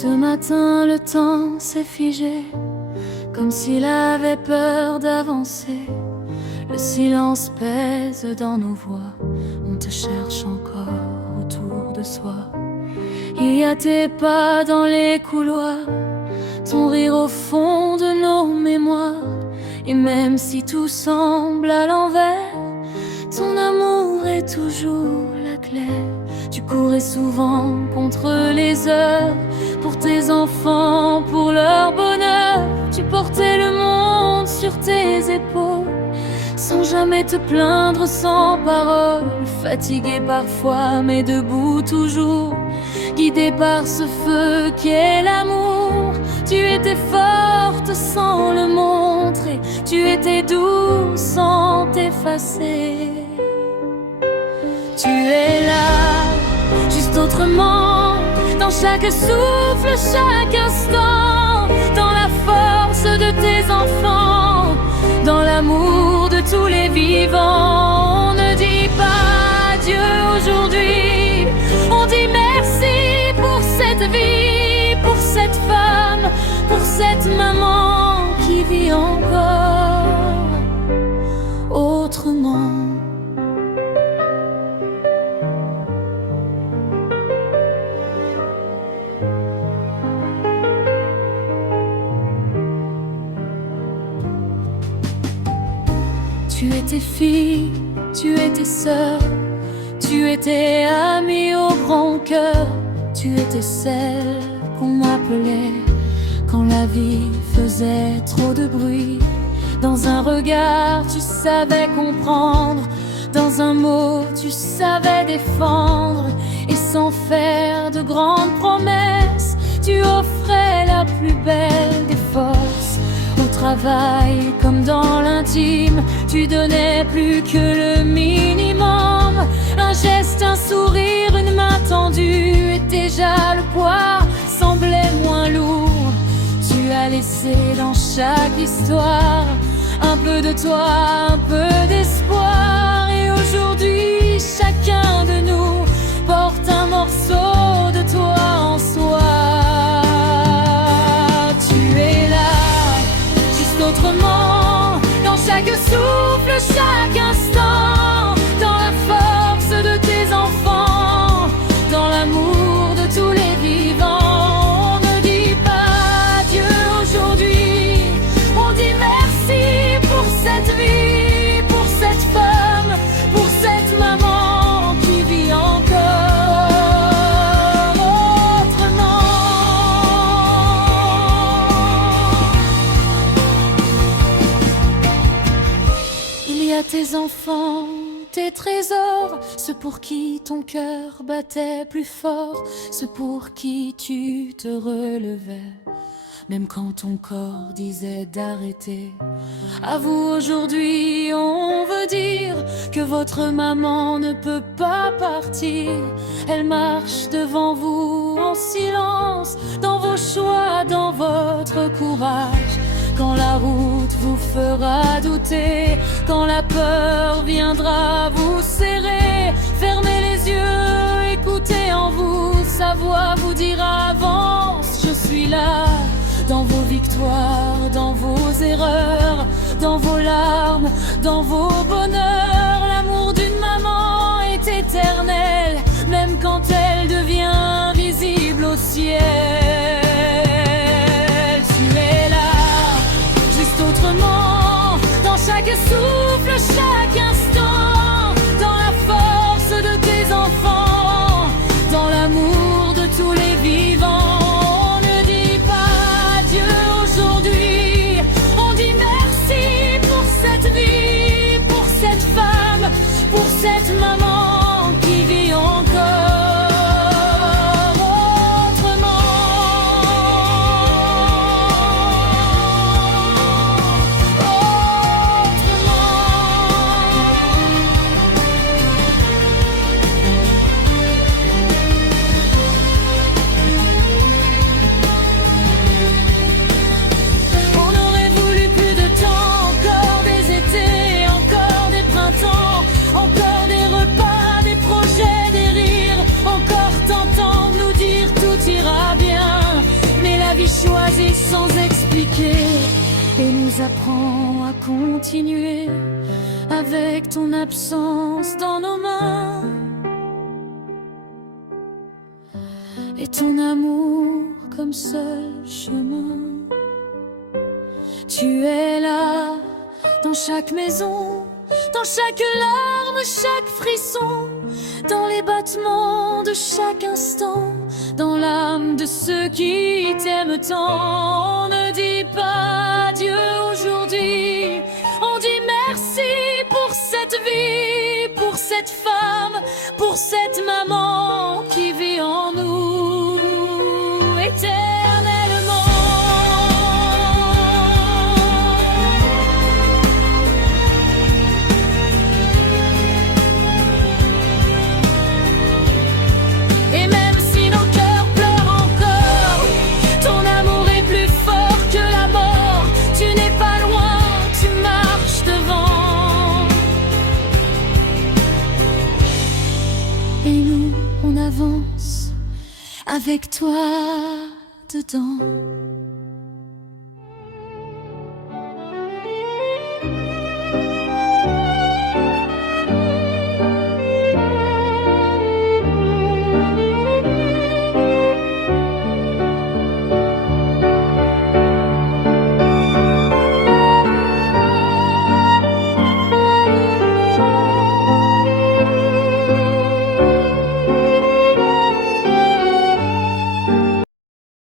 Ce matin le temps s'est figé, comme s'il avait peur d'avancer. Le silence pèse dans nos voix, on te cherche encore autour de soi. Il y a tes pas dans les couloirs, ton rire au fond de nos mémoires. Et même si tout semble à l'envers, ton amour est toujours la clé. Tu courais souvent contre les heures, pour tes enfants, pour leur bonheur. Tu portais le monde sur tes épaules, sans jamais te plaindre, sans parole. Fatigué parfois, mais debout toujours, guidé par ce feu qui est l'amour. Tu étais forte sans le montrer, tu étais douce sans t'effacer. Tu es là, juste autrement, dans chaque souffle, chaque instant, dans la force de tes enfants, dans l'amour de tous les vivants. On ne dit pas adieu aujourd'hui, on dit merci pour cette vie, pour cette femme, pour cette maman qui vit encore autrement. Tu étais fille, tu étais sœur, tu étais amie au grand cœur. Tu étais celle qu'on appelait quand la vie faisait trop de bruit. Dans un regard, tu savais comprendre, dans un mot, tu savais défendre. Et sans faire de grandes promesses, tu offrais la plus belle des forces. Au travail comme dans l'intime, tu donnais plus que le minimum. Un geste, un sourire, une main tendue, et déjà le poids semblait moins lourd. Tu as laissé dans chaque histoire un peu de toi, un peu d'espoir. Et aujourd'hui, chacun de nous porte un morceau de toi en soi. Tu es là, juste autrement, dans chaque souffle, chaque instant, dans la force de tes enfants, dans l'amour de tous les vivants. On ne dit pas adieu aujourd'hui, on dit merci pour cette vie, pour cette femme, pour cette maman qui vit encore autrement. Il y a tes enfants, tes trésors, ceux pour qui ton cœur battait plus fort, ceux pour qui tu te relevais, même quand ton corps disait d'arrêter. À vous aujourd'hui, on veut dire que votre maman ne peut pas partir. Elle marche devant vous en silence, dans vos choix, dans votre courage. Quand la route vous fera douter, quand la peur viendra vous serrer, fermez les yeux, écoutez en vous, sa voix vous dira avance, je suis là. Dans vos victoires, dans vos erreurs, dans vos larmes, dans vos bonheurs, l'amour d'une maman est éternel, même quand elle devient invisible au ciel. Tu es là, juste autrement, dans chaque souffle, chaque instant, dans la force de tes enfants, dans l'amour de tous les vivants. On ne dit pas adieu aujourd'hui, on dit merci pour cette vie, pour cette femme, apprends à continuer avec ton absence dans nos mains et ton amour comme seul chemin. Tu es là dans chaque maison, dans chaque larme, chaque frisson, dans les battements de chaque instant, dans l'âme de ceux qui t'aiment tant. Ne dis pas adieu aujourd'hui, on dit merci pour cette vie, pour cette femme, pour cette maman qui vit en nous éternellement. Et même si nos cœurs pleurent encore, ton amour est plus fort que la mort. Tu n'es pas loin, tu marches devant. Et nous, on avance avec toi dedans.